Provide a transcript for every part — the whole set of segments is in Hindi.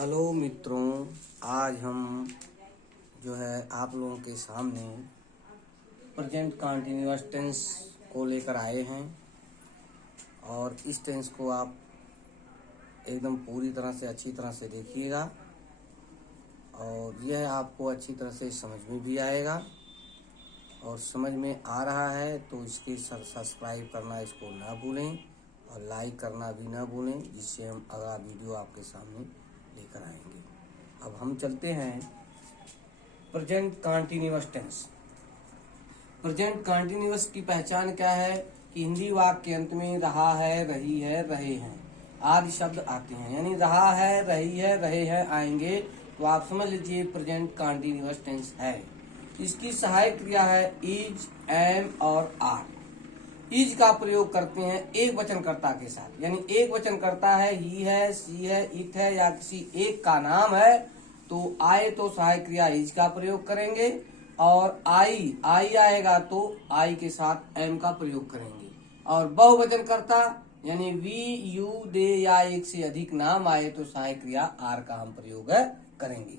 हेलो मित्रों, आज हम जो है आप लोगों के सामने प्रेजेंट कंटिन्यूअस टेंस को लेकर आए हैं और इस टेंस को आप एकदम पूरी तरह से अच्छी तरह से देखिएगा और यह आपको अच्छी तरह से समझ में भी आएगा। और समझ में आ रहा है तो इसके सब्सक्राइब करना इसको ना भूलें और लाइक करना भी ना भूलें, जिससे हम अगला वीडियो आपके सामने लेकर आएंगे। अब हम चलते हैं present continuous tense. Present continuous की पहचान क्या है कि हिंदी वाक्य के अंत में रहा है, रही है, रहे हैं आदि शब्द आते हैं। यानी रहा है, रही है, रहे हैं आएंगे तो आप समझ लीजिए प्रेजेंट कंटिन्यूअस टेंस है। इसकी सहायक क्रिया है इज, एम और आर। इज का प्रयोग करते हैं एक वचनकर्ता के साथ, यानी एक वचनकर्ता है, ही है, सी है, इट है या किसी एक का नाम है तो आए तो सहायक क्रिया इज का प्रयोग करेंगे और आई आएगा तो आई के साथ एम का प्रयोग करेंगे। और बहुवचनकर्ता यानी वी, यू, दे या एक से अधिक नाम आए तो सहायक क्रिया आर का हम प्रयोग करेंगे।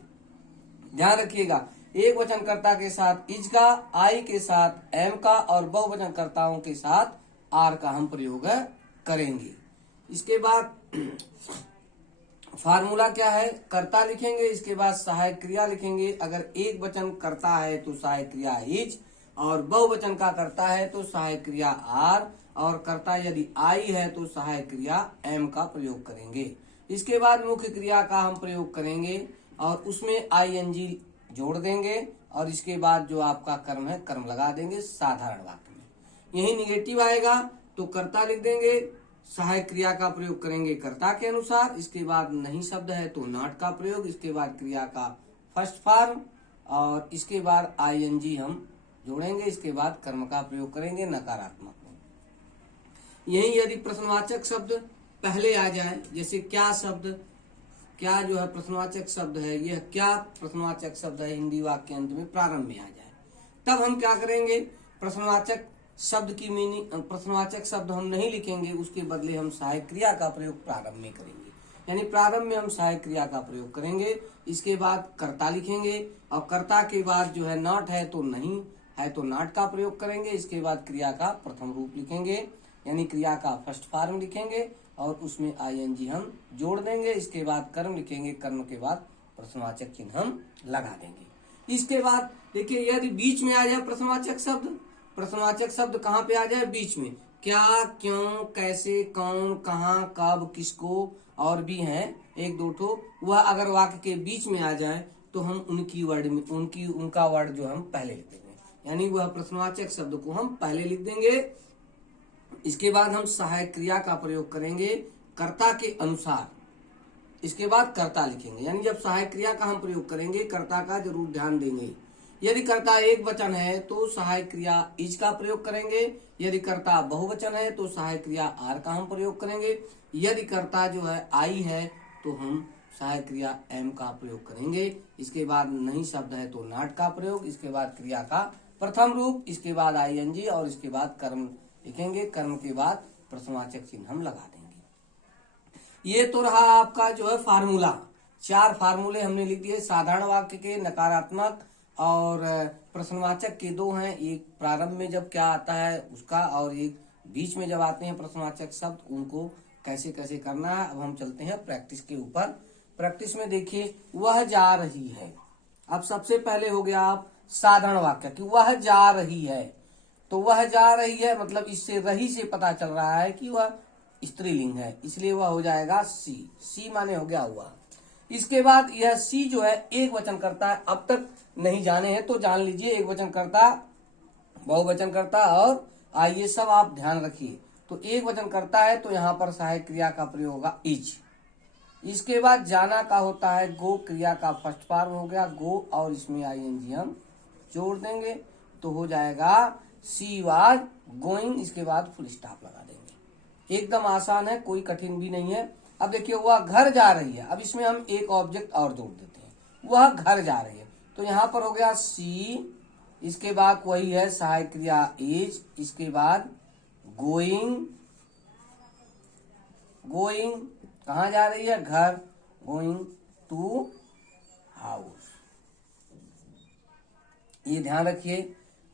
ध्यान रखिएगा, एक वचनकर्ता के साथ इज का, आई के साथ एम का और बहुवचनकर्ताओं के साथ आर का हम प्रयोग करेंगे। इसके बाद फार्मूला क्या है, कर्ता लिखेंगे, इसके बाद सहायक क्रिया लिखेंगे। अगर एक वचन करता है तो सहायक क्रिया इज और बहुवचन का करता है तो सहायक क्रिया आर और कर्ता यदि आई है तो सहायक क्रिया एम का प्रयोग करेंगे। इसके बाद मुख्य क्रिया का हम प्रयोग करेंगे और उसमें आईएनजी जोड़ देंगे और इसके बाद जो आपका कर्म है कर्म लगा देंगे साधारण वाक्य में। यही निगेटिव आएगा तो कर्ता लिख देंगे, सहायक क्रिया का प्रयोग करेंगे कर्ता के अनुसार। इसके बाद नहीं शब्द है तो नॉट का प्रयोग, इसके बाद क्रिया का फर्स्ट फॉर्म और इसके बाद आईएनजी हम जोड़ेंगे। इसके बाद कर्म का प्रयोग करेंगे नकारात्मक में। यही यदि प्रश्नवाचक शब्द पहले आ जाए, जैसे क्या शब्द, क्या जो है प्रश्नवाचक शब्द है, यह क्या प्रश्नवाचक शब्द है हिंदी वाक्य के अंत में प्रारंभ में आ जाए, तब हम क्या करेंगे, प्रश्नवाचक शब्द की मीनिंग, प्रश्नवाचक शब्द हम नहीं लिखेंगे, उसके बदले हम सहायक क्रिया का प्रयोग प्रारंभ में करेंगे। यानी प्रारंभ में हम सहायक क्रिया का प्रयोग करेंगे। इसके बाद कर्ता लिखेंगे और कर्ता के बाद जो है नॉट है तो नहीं है तो नॉट का प्रयोग करेंगे। इसके बाद क्रिया का प्रथम रूप लिखेंगे, यानी क्रिया का फर्स्ट फॉर्म लिखेंगे और उसमें आईएनजी हम जोड़ देंगे। इसके बाद कर्म लिखेंगे, कर्म के बाद प्रश्नवाचक चिन्ह हम लगा देंगे। इसके बाद देखिए यदि बीच में आ जाए प्रश्नवाचक शब्द, प्रश्नवाचक शब्द कहाँ पे आ जाए, बीच में, क्या, क्यों, कैसे, कौन, कहाँ, कब, किसको और भी हैं एक दो ठो, वह अगर वाक्य के बीच में आ जाए तो हम उनकी वर्ड में उनका वर्ड जो हम पहले लिख देंगे, यानी वह प्रश्नवाचक शब्द को हम पहले लिख देंगे। इसके बाद हम सहायक क्रिया का प्रयोग करेंगे कर्ता के अनुसार। इसके बाद कर्ता लिखेंगे, यानी जब सहायक क्रिया का हम प्रयोग करेंगे कर्ता का जरूर ध्यान देंगे। यदि कर्ता एक वचन है तो सहायक क्रिया इज का प्रयोग करेंगे, यदि कर्ता बहुवचन है तो सहायक क्रिया आर का हम प्रयोग करेंगे, यदि कर्ता जो है आई है तो हम सहायक क्रिया एम का प्रयोग करेंगे। इसके बाद नहीं शब्द है तो नॉट का प्रयोग, इसके बाद क्रिया का प्रथम रूप, इसके बाद आईएनजी और इसके बाद कर्म लिखेंगे, कर्म के बाद प्रश्नवाचक चिन्ह हम लगा देंगे। ये तो रहा आपका जो है फार्मूला, चार फार्मूले हमने लिख दिए, साधारण वाक्य के, नकारात्मक और प्रश्नवाचक के दो हैं, एक प्रारंभ में जब क्या आता है उसका और एक बीच में जब आते हैं प्रश्नवाचक शब्द, उनको कैसे कैसे करना है। अब हम चलते हैं प्रैक्टिस के ऊपर। प्रैक्टिस में देखिए, वह जा रही है। अब सबसे पहले हो गया आप साधारण वाक्य कि वह जा रही है, तो वह जा रही है मतलब इससे रही से पता चल रहा है कि वह स्त्रीलिंग है, इसलिए वह हो जाएगा सी। सी माने हो गया हुआ। इसके बाद यह सी जो है एक वचन करता है, अब तक नहीं जाने हैं तो जान लीजिए, एक वचन करता, बहुवचन करता और आइए सब आप ध्यान रखिए। तो एक वचन करता है तो यहाँ पर सहायक क्रिया का प्रयोग होगा इज। इसके बाद जाना का होता है गो, क्रिया का फर्स्ट फॉर्म हो गया गो और इसमें आईएनजी हम जोड़ देंगे तो हो जाएगा सी वाज गोइंग। इसके बाद फुल स्टॉप लगा देंगे। एकदम आसान है, कोई कठिन भी नहीं है। अब देखिए वह घर जा रही है, अब इसमें हम एक ऑब्जेक्ट और जोड़ देते हैं, वह घर जा रही है तो यहाँ पर हो गया सी। इसके बाद वही है सहायक क्रिया इज, इसके बाद गोइंग, गोइंग कहाँ जा रही है, घर, गोइंग टू हाउस। ये ध्यान रखिए।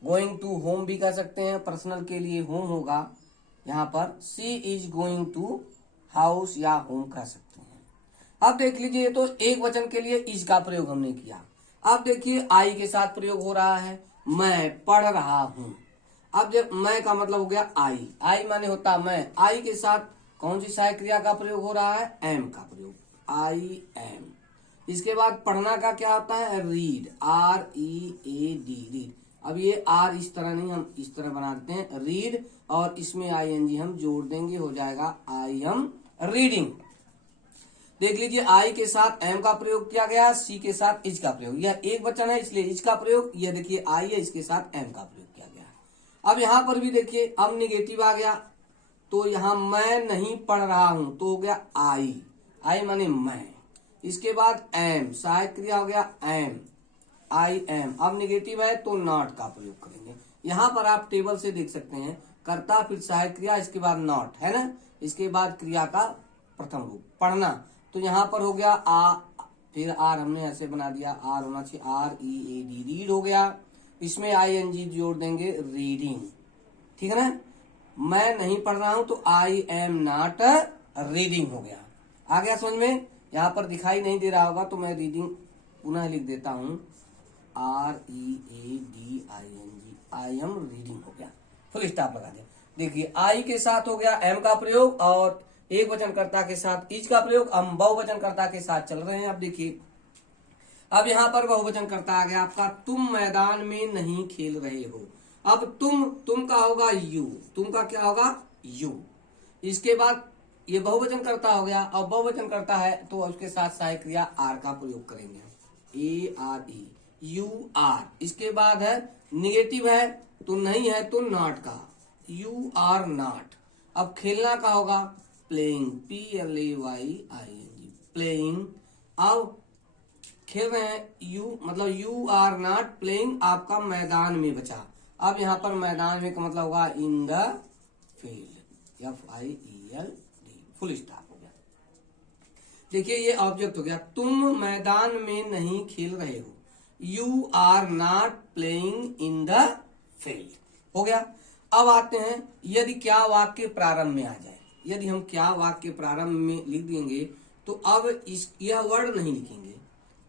गोइंग टू होम भी कह सकते हैं, पर्सनल के लिए होम होगा यहाँ पर। She is going to house या होम कह सकते हैं। अब देख लीजिए, तो एक वचन के लिए इज का प्रयोग हमने किया। अब देखिए आई के साथ प्रयोग हो रहा है, मैं पढ़ रहा हूं। अब जब मैं का मतलब हो गया आई, आई माने होता मैं, आई के साथ कौन सी सहायक क्रिया का प्रयोग हो रहा है, एम का प्रयोग, आई एम। इसके बाद पढ़ना का क्या होता है, read, are E A D, read. अब ये आर इस तरह नहीं, हम इस तरह बना देते हैं, रीड, और इसमें आई एन जी हम जोड़ देंगे, हो जाएगा आई एम रीडिंग। देख लीजिए, आई के साथ एम का प्रयोग किया गया, सी के साथ इज का प्रयोग। यह एक वचन है इसलिए इज का प्रयोग, यह देखिए आई है, इसके साथ एम का प्रयोग किया गया। अब यहां पर भी देखिए, अब निगेटिव आ गया, तो यहां मैं नहीं पढ़ रहा हूं, तो हो गया आई, आई माने मैं। इसके बाद एम, सहायक क्रिया हो गया एम, आई एम। अब निगेटिव है तो नॉट का प्रयोग करेंगे। यहां पर आप टेबल से देख सकते हैं, कर्ता फिर सहायक क्रिया, इसके बाद नॉट, है ना। इसके बाद क्रिया का प्रथम रूप पढ़ना, तो यहाँ पर हो गया आ, फिर आर हमने ऐसे बना दिया, आर होना चाहिए, are E A D, read हो गया। इसमें आई एन जी जोड़ देंगे, रीडिंग, ठीक है ना। मैं नहीं पढ़ रहा हूं तो आई एम नॉट रीडिंग हो गया। आ गया समझ में। यहाँ पर दिखाई नहीं दे रहा होगा तो मैं रीडिंग पुनः लिख देता हूं, R E A D I N G, I am reading हो गया, फुल स्टॉप लगा दिया। देखिए आई के साथ हो गया एम का प्रयोग, और एक वचनकर्ता के साथ इज का प्रयोग। हम बहुवचनकर्ता के साथ चल रहे हैं। अब देखिए, अब यहाँ पर बहुवचनकर्ता आ गया आपका, तुम मैदान में नहीं खेल रहे हो। अब तुम का होगा यू, तुम का क्या होगा, यू। इसके बाद ये बहुवचनकर्ता हो गया, और बहुवचनकर्ता है तो उसके साथ सहायक क्रिया आर का प्रयोग करेंगे, A R E, you are. इसके बाद है निगेटिव है तो नहीं है तो नॉट का, यू आर नॉट। अब खेलना का होगा playing, P L A Y I N G, playing. अब खेल रहे हैं, यू मतलब यू आर नॉट प्लेइंग, आपका मैदान में बचा। अब यहाँ पर मैदान में का मतलब होगा इन the field, F I E L D, full stop हो गया। देखिए ये ऑब्जेक्ट हो गया, तुम मैदान में नहीं खेल रहे हो, you are not playing in the field, हो गया। अब आते हैं, यदि क्या वाक्य प्रारंभ में आ जाए, यदि हम क्या वाक्य प्रारंभ में लिख देंगे तो अब यह वर्ड नहीं लिखेंगे,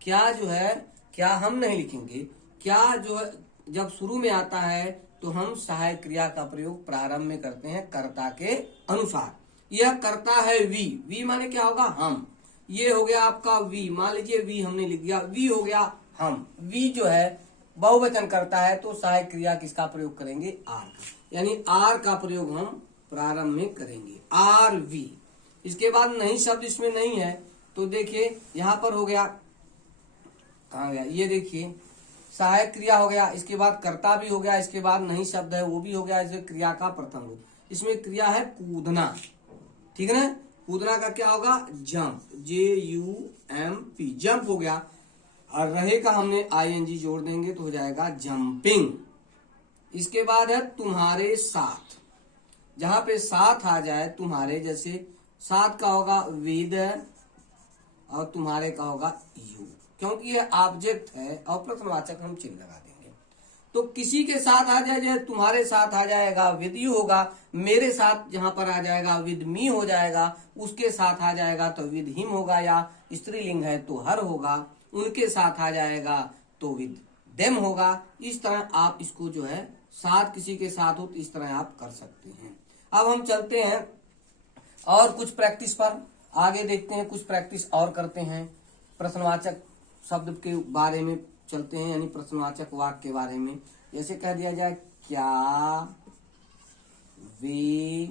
क्या जो है क्या हम नहीं लिखेंगे, क्या जो है जब शुरू में आता है तो हम सहायक क्रिया का प्रयोग प्रारंभ में करते हैं कर्ता के अनुसार। यह करता है वी, वी माने क्या होगा, हम। ये हो गया आपका वी, मान लीजिए वी हमने लिख दिया, वी हो गया हम। वी जो है बहुवचन करता है तो सहायक क्रिया किसका प्रयोग करेंगे, आर का, यानी आर का प्रयोग हम प्रारंभ में करेंगे, आर वी। इसके बाद नहीं शब्द इसमें नहीं है तो देखिए यहाँ पर हो गया, कहाँ गया, ये देखिए सहायक क्रिया हो गया, इसके बाद कर्ता भी हो गया, इसके बाद नहीं शब्द है वो भी हो गया, इसे क्रिया का प्रथम रूप। इसमें क्रिया है कूदना, ठीक है ना। कूदना का क्या होगा, jump, J you M P, jump हो गया। और रहे का हमने आई एन जी जोड़ देंगे तो हो जाएगा जंपिंग। इसके बाद है तुम्हारे साथ, जहां पे साथ आ जाए तुम्हारे, जैसे साथ का होगा विद और तुम्हारे का होगा यू, क्योंकि ये ऑब्जेक्ट है और प्रश्नवाचक हम चिन्ह लगा देंगे। तो किसी के साथ आ जाए, जैसे तुम्हारे साथ आ जाएगा विद यू होगा, मेरे साथ जहां पर आ जाएगा विद मी हो जाएगा, उसके साथ आ जाएगा तो विद हिम होगा, या स्त्रीलिंग है तो हर होगा, उनके साथ आ जाएगा तो विद देम होगा। इस तरह आप इसको जो है साथ किसी के साथ हो तो इस तरह आप कर सकते हैं। अब हम चलते हैं और कुछ प्रैक्टिस पर, आगे देखते हैं, कुछ प्रैक्टिस और करते हैं। प्रश्नवाचक शब्द के बारे में चलते हैं, यानी प्रश्नवाचक वाक्य के बारे में। जैसे कह दिया जाए, क्या वे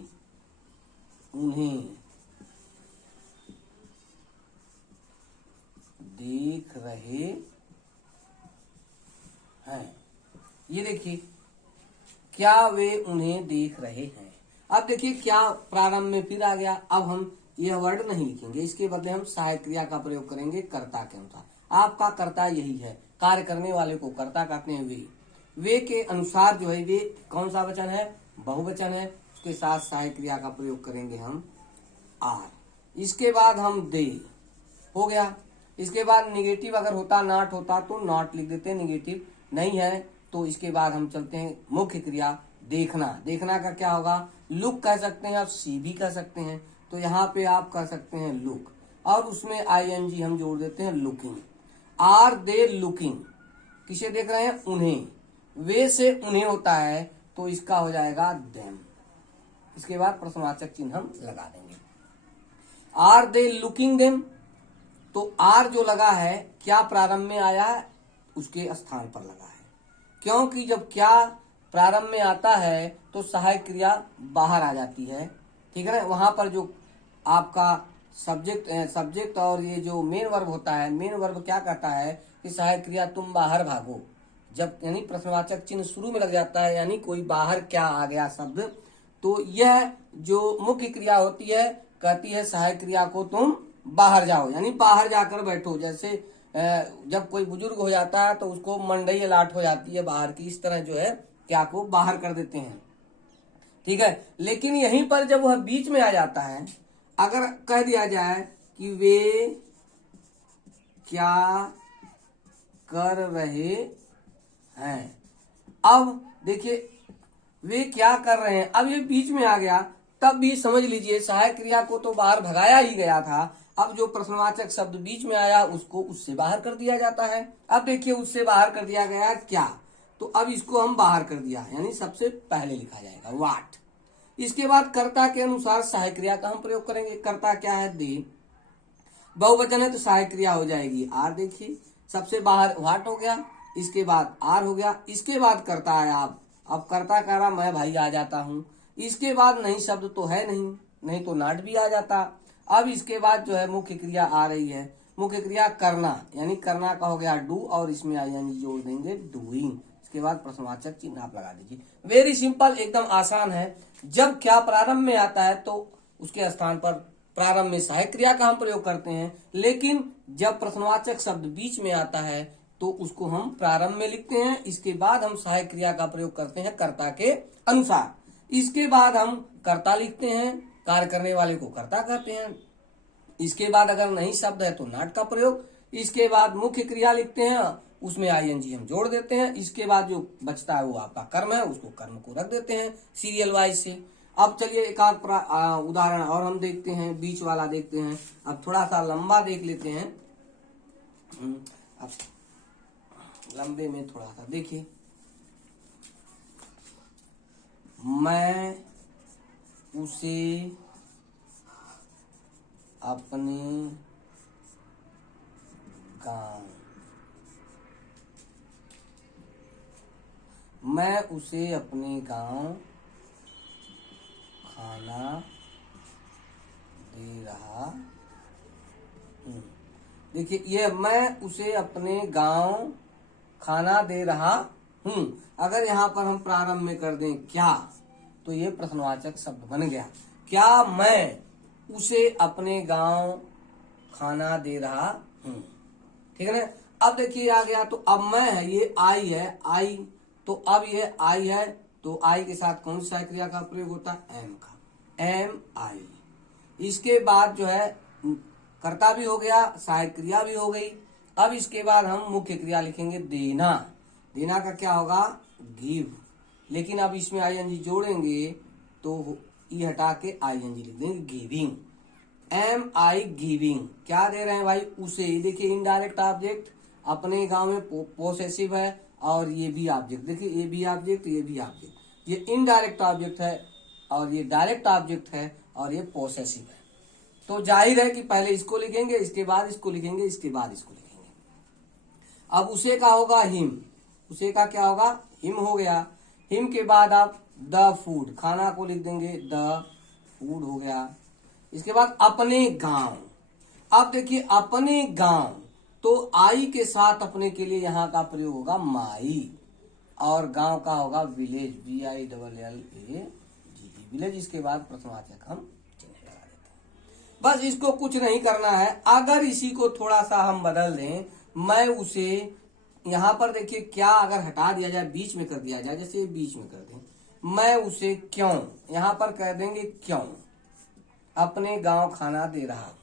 उन्हें देख रहे हैं। ये देखिए, क्या वे उन्हें देख रहे हैं। अब देखिए क्या प्रारंभ में फिर आ गया। अब हम यह वर्ड नहीं लिखेंगे, इसके बदले हम सहायक क्रिया का प्रयोग करेंगे कर्ता के अनुसार। आपका कर्ता यही है, कार्य करने वाले को कर्ता कहते हैं वे। वे के अनुसार जो है, वे कौन सा वचन है, बहुवचन है, उसके साथ सहायक क्रिया का प्रयोग करेंगे हम आर। इसके बाद हम दे, हो गया। इसके बाद निगेटिव अगर होता, नॉट होता तो नॉट लिख देते हैं, निगेटिव नहीं है तो इसके बाद हम चलते हैं मुख्य क्रिया देखना। देखना का क्या होगा, लुक कह सकते हैं, आप सी भी कह सकते हैं, तो यहाँ पे आप कह सकते हैं लुक, और उसमें आईएनजी हम जोड़ देते हैं लुकिंग। आर दे लुकिंग, किसे देख रहे हैं, उन्हें, वे से उन्हें होता है तो इसका हो जाएगा देम। इसके बाद प्रश्नवाचक चिन्ह हम लगा देंगे। आर दे लुकिंग देम, तो आर जो लगा है क्या प्रारंभ में आया है, उसके स्थान पर लगा है, क्योंकि जब क्या प्रारंभ में आता है तो सहायक क्रिया बाहर आ जाती है, ठीक है ना। वहां पर जो आपका सब्जेक्ट और ये जो मेन वर्ब होता है, मेन वर्ब क्या कहता है कि सहायक क्रिया तुम बाहर भागो, जब यानी प्रश्नवाचक चिन्ह शुरू में लग जाता है, यानी कोई बाहर क्या आ गया शब्द, तो यह जो मुख्य क्रिया होती है कहती है सहायक क्रिया को तुम बाहर जाओ, यानी बाहर जाकर बैठो। जैसे जब कोई बुजुर्ग हो जाता है तो उसको मंडई अलाट हो जाती है बाहर की, इस तरह जो है क्या को बाहर कर देते हैं, ठीक है। लेकिन यहीं पर जब वह बीच में आ जाता है, अगर कह दिया जाए कि वे क्या कर रहे हैं, अब देखिए वे क्या कर रहे हैं, अब ये बीच में आ गया, तब भी समझ लीजिए सहायक क्रिया को तो बाहर भगाया ही गया था, अब जो प्रश्नवाचक शब्द बीच में आया उसको उससे बाहर कर दिया जाता है। अब देखिए उससे बाहर कर दिया गया क्या, तो अब इसको हम बाहर कर दिया, यानी सबसे पहले लिखा जाएगा वाट। इसके बाद कर्ता के अनुसार सहायक क्रिया का हम प्रयोग करेंगे। कर्ता क्या है, दे, बहुवचन है तो सहायक क्रिया हो जाएगी आर। देखिए सबसे बाहर वाट हो गया, इसके बाद आर हो गया, इसके बाद कर्ता है आप, अब कर्ता कह रहा मैं भाई आ जाता हूं, इसके बाद नहीं शब्द तो है नहीं, नहीं तो नाट भी आ जाता। अब इसके बाद जो है मुख्य क्रिया आ रही है, मुख्य क्रिया करना, यानी करना का हो गया डू, और इसमें आईएनजी जोड़ देंगे डूइंग। इसके बाद प्रश्नवाचक चिन्ह आप लगा दीजिए। वेरी सिंपल, एकदम आसान है। जब क्या प्रारंभ में आता है तो उसके स्थान पर प्रारंभ में सहायक क्रिया का हम प्रयोग करते हैं, लेकिन जब प्रश्नवाचक शब्द बीच में आता है तो उसको हम प्रारंभ में लिखते हैं, इसके बाद हम सहायक क्रिया का प्रयोग करते हैं कर्ता के अनुसार। इसके बाद हम कर्ता लिखते हैं, कार्य करने वाले को कर्ता कहते हैं। इसके बाद अगर नहीं शब्द है तो नाट का प्रयोग। इसके बाद मुख्य क्रिया लिखते हैं, उसमें आईएनजी हम जोड़ देते हैं। इसके बाद जो बचता है वो आपका कर्म है, उसको कर्म को रख देते हैं सीरियल वाइज से। अब चलिए एक आध उदाहरण और हम देखते हैं, बीच वाला देखते हैं। अब थोड़ा सा लंबा देख लेते हैं, अब लंबे में थोड़ा सा देखिए। मैं उसे अपने गांव, मैं उसे अपने गांव खाना दे रहा हूँ। देखिए ये मैं उसे अपने गांव खाना दे रहा हूँ, अगर यहाँ पर हम प्रारंभ में कर दें क्या, तो ये प्रश्नवाचक शब्द बन गया। क्या मैं उसे अपने गांव खाना दे रहा हूँ, ठीक है ना। अब देखिए आ गया, तो अब मैं है, ये आई है, आई, तो अब ये आई है, तो आई के साथ कौन सी सहायक क्रिया का प्रयोग होता है, एम का, एम आई। इसके बाद जो है कर्ता भी हो गया, सहायक क्रिया भी हो गई। अब इसके बाद हम मुख्य क्रिया लिखेंगे देना। देना का क्या होगा, गिव, लेकिन अब इसमें आईएनजी जोड़ेंगे तो ई हटा के आईएनजी लिख देंगे, गिविंग, एम आई गिविंग। क्या दे रहे हैं भाई, उसे। देखिए इनडायरेक्ट ऑब्जेक्ट, अपने गांव में पोसेसिव है, और ये भी ऑब्जेक्ट, देखिए ये भी ऑब्जेक्ट, ये भी ऑब्जेक्ट, ये इनडायरेक्ट ऑब्जेक्ट है और ये डायरेक्ट ऑब्जेक्ट है और ये पोसेसिव है। तो जाहिर है कि पहले इसको लिखेंगे, इसके बाद इसको लिखेंगे, इसके बाद इसको लिखेंगे। अब उसे का होगा हिम, उसे का क्या होगा, हिम हो गया। हिम के बाद आप द फूड, खाना को लिख देंगे, द फूड हो गया। इसके बाद अपने गांव, अब देखिए अपने गांव, तो आई के साथ अपने के लिए यहाँ का प्रयोग होगा माई, और गांव का होगा विलेज, VILLAGE, विलेज। इसके बाद प्रश्नवाचक हम चिन्ह लगा देते हैं। बस इसको कुछ नहीं करना है। अगर इसी को थोड़ा सा हम बदल दें, मैं उसे, यहाँ पर देखिए क्या अगर हटा दिया जाए, बीच में कर दिया जाए, जैसे बीच में कर दें, मैं उसे क्यों, यहाँ पर कह देंगे क्यों अपने गांव खाना दे रहा हूं।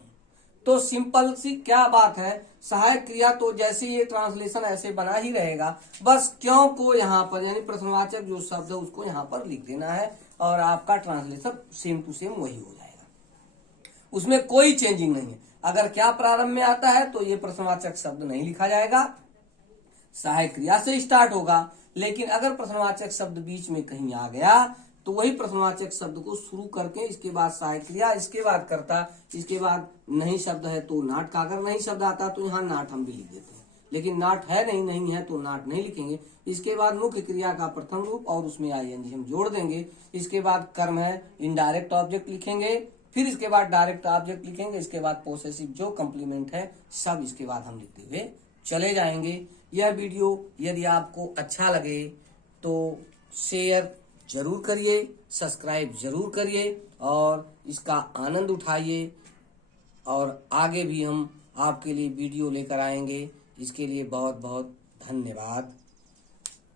तो सिंपल सी क्या बात है, सहायक क्रिया तो जैसे ये ट्रांसलेशन ऐसे बना ही रहेगा, बस क्यों को यहाँ पर यानी प्रश्नवाचक जो शब्द है उसको यहाँ पर लिख देना है और आपका ट्रांसलेशन सेम टू सेम वही हो जाएगा, उसमें कोई चेंजिंग नहीं है। अगर क्या प्रारंभ में आता है तो ये प्रश्नवाचक शब्द नहीं लिखा जाएगा, सहायक क्रिया से स्टार्ट होगा। लेकिन अगर प्रश्नवाचक शब्द बीच में कहीं आ गया तो वही प्रश्नवाचक शब्द को शुरू करके इसके बाद सहायक क्रिया, इसके बाद कर्ता, इसके बाद नहीं शब्द है तो नाट का, अगर नहीं शब्द आता तो यहाँ नाट हम भी लिख देते हैं, लेकिन नाट है नहीं है तो नाट नहीं लिखेंगे। इसके बाद मुख्य क्रिया का प्रथम रूप और उसमें आईएनजी हम जोड़ देंगे। इसके बाद कर्म है इनडायरेक्ट ऑब्जेक्ट लिखेंगे, फिर इसके बाद डायरेक्ट ऑब्जेक्ट लिखेंगे, इसके बाद पोसेसिव जो कंप्लीमेंट है सब इसके बाद हम लिखते हुए चले जाएंगे। यह वीडियो यदि आपको अच्छा लगे तो शेयर जरूर करिए, सब्सक्राइब जरूर करिए और इसका आनंद उठाइए, और आगे भी हम आपके लिए वीडियो लेकर आएंगे। इसके लिए बहुत बहुत धन्यवाद।